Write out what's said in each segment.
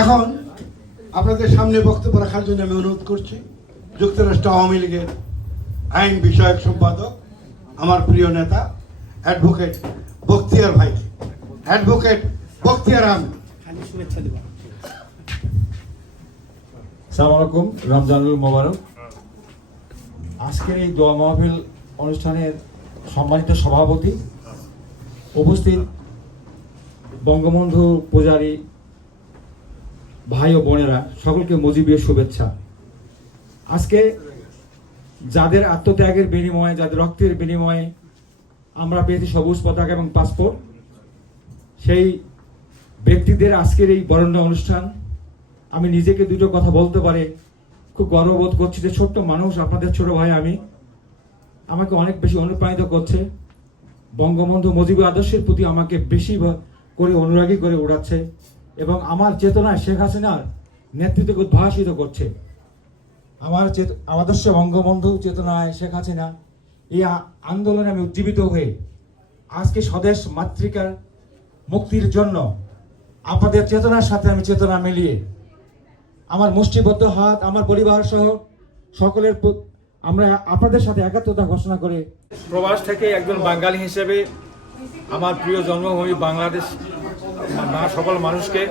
এখন আপনাদের সামনে বক্তব্য রাখার জন্য আমি অনুরোধ করছি যুক্তরাষ্ট্র আওয়ামী লীগের আইন বিষয়ক সম্পাদক আমার প্রিয় নেতা অ্যাডভোকেট বখতিয়ার ভাই। অ্যাডভোকেট বখতিয়ার আহমেদ। সালাম আলাইকুম রমজানুল মোবারক। আজকের এই দোয়া মাহফিল অনুষ্ঠানের সম্মানিত সভাপতি উপস্থিত বঙ্গবন্ধু পূজারী ভাই ও বোনেরা, সকলকে মজিবীয় শুভেচ্ছা। আজকে যাদের আত্মত্যাগের বিনিময়ে, যাদের রক্তের বিনিময়ে আমরা পেয়েছি সবুজ পতাকা এবং পাসপোর্ট, সেই ব্যক্তিদের আজকের এই বরণ্য অনুষ্ঠান, আমি নিজেকে দুটো কথা বলতে পারে, খুব গর্ববোধ করছি যে ছোট্ট মানুষ, আপনাদের ছোট ভাই আমি, আমাকে অনেক বেশি অনুপ্রাণিত করছে। বঙ্গবন্ধু মুজিবুর আদর্শের প্রতি আমাকে বেশি করে অনুরাগী করে উড়াচ্ছে। এবং আমার চেতনায় শেখ হাসিনার নেতৃত্বকে উদ্ভাসিত করছে। আমার আদর্শ বঙ্গবন্ধু চেতনায় শেখ হাসিনা এই আন্দোলনে আমি উজ্জীবিত হয়ে আজকে স্বদেশ মাতৃকার মুক্তির জন্য আপনাদের চেতনার সাথে আমি চেতনা মিলিয়ে আমার মুষ্টিবদ্ধ হাত, আমার পরিবার সহ সকলের আমরা আপনাদের সাথে একাত্মতা ঘোষণা করে প্রবাস থেকে একজন বাঙালি হিসেবে আমার প্রিয় জন্মভূমি বাংলাদেশ না সকল মানুষকে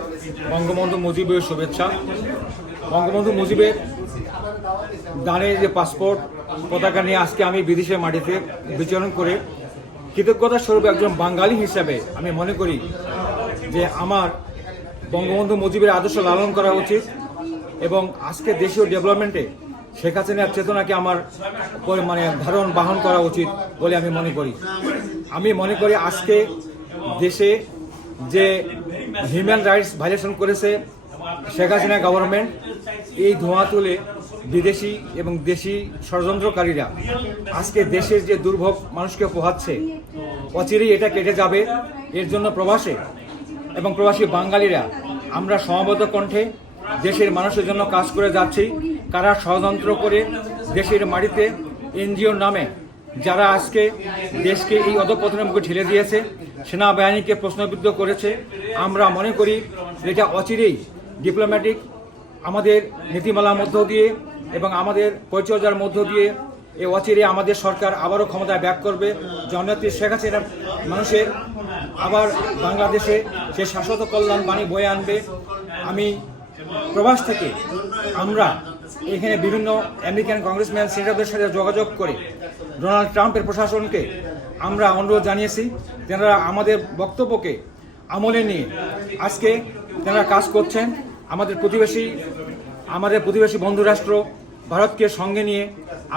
বঙ্গবন্ধু মুজিবের শুভেচ্ছা। বঙ্গবন্ধু মুজিবের দানের যে পাসপোর্ট পতাকা নিয়ে আজকে আমি বিদেশের মাটিতে বিচরণ করে কৃতজ্ঞতা স্বরূপ একজন বাঙালি হিসাবে আমি মনে করি যে আমার বঙ্গবন্ধু মুজিবের আদর্শ লালন করা উচিত এবং আজকে দেশীয় ডেভেলপমেন্টে শেখ হাসিনার চেতনাকে আমার মানে ধারণ, বাহন করা উচিত বলে আমি মনে করি। আমি মনে করি আজকে দেশে যে হিউম্যান রাইটস ভাইলেশন করেছে শেখ হাসিনা গভর্নমেন্ট এই ধোঁয়া তুলে বিদেশি এবং দেশি ষড়যন্ত্রকারীরা আজকে দেশের যে দুর্ভোগ মানুষকে পোহাচ্ছে, অচিরেই এটা কেটে যাবে। এর জন্য প্রবাসে এবং প্রবাসী বাঙালিরা আমরা সমবেত কণ্ঠে দেশের মানুষের জন্য কাজ করে যাচ্ছি। কারা ষড়যন্ত্র করে দেশের মাটিতে এনজিওর নামে যারা আজকে দেশকে এই অধপতনের মুখে ঠেলে দিয়েছে সেনাবাহিনীকে প্রশ্নবিদ্ধ করেছে। আমরা মনে করি এটা অচিরেই ডিপ্লোম্যাটিক আমাদের নীতিমালার মধ্য দিয়ে এবং আমাদের পরিচর্যার মধ্য দিয়ে এ অচিরে আমাদের সরকার আবারও ক্ষমতায় ব্যাক করবে। জননেত্রী শেখ হাসিনা মানুষের আবার বাংলাদেশে সে শাশ্বত কল্যাণ বাণী বয়ে আনবে। আমি প্রবাস থেকে আমরা এখানে বিভিন্ন আমেরিকান কংগ্রেসম্যান সেনাদের সাথে যোগাযোগ করে ডোনাল্ড ট্রাম্পের প্রশাসনকে আমরা অনুরোধ জানিয়েছি তেনারা আমাদের বক্তব্যকে আমলে নিয়ে আজকে তেনারা কাজ করছেন, আমাদের প্রতিবেশী আমাদের প্রতিবেশী বন্ধুরাষ্ট্র ভারতকে সঙ্গে নিয়ে,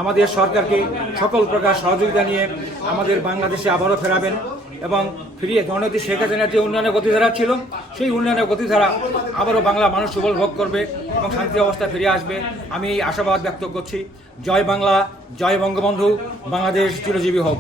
আমাদের সরকারকে সকল প্রকার সহযোগিতা নিয়ে আমাদের বাংলাদেশে আবারও ফেরাবেন এবং ফিরিয়ে জননেত্রী শেখ হাসিনার যে উন্নয়নের গতিধারা ছিল, সেই উন্নয়নের গতিধারা আবারও বাংলা মানুষ সুবল ভোগ করবে এবং শান্তি অবস্থা ফিরে আসবে। আমি এই আশাবাদ ব্যক্ত করছি। জয় বাংলা, জয় বঙ্গবন্ধু, বাংলাদেশ চিরজীবী হোক।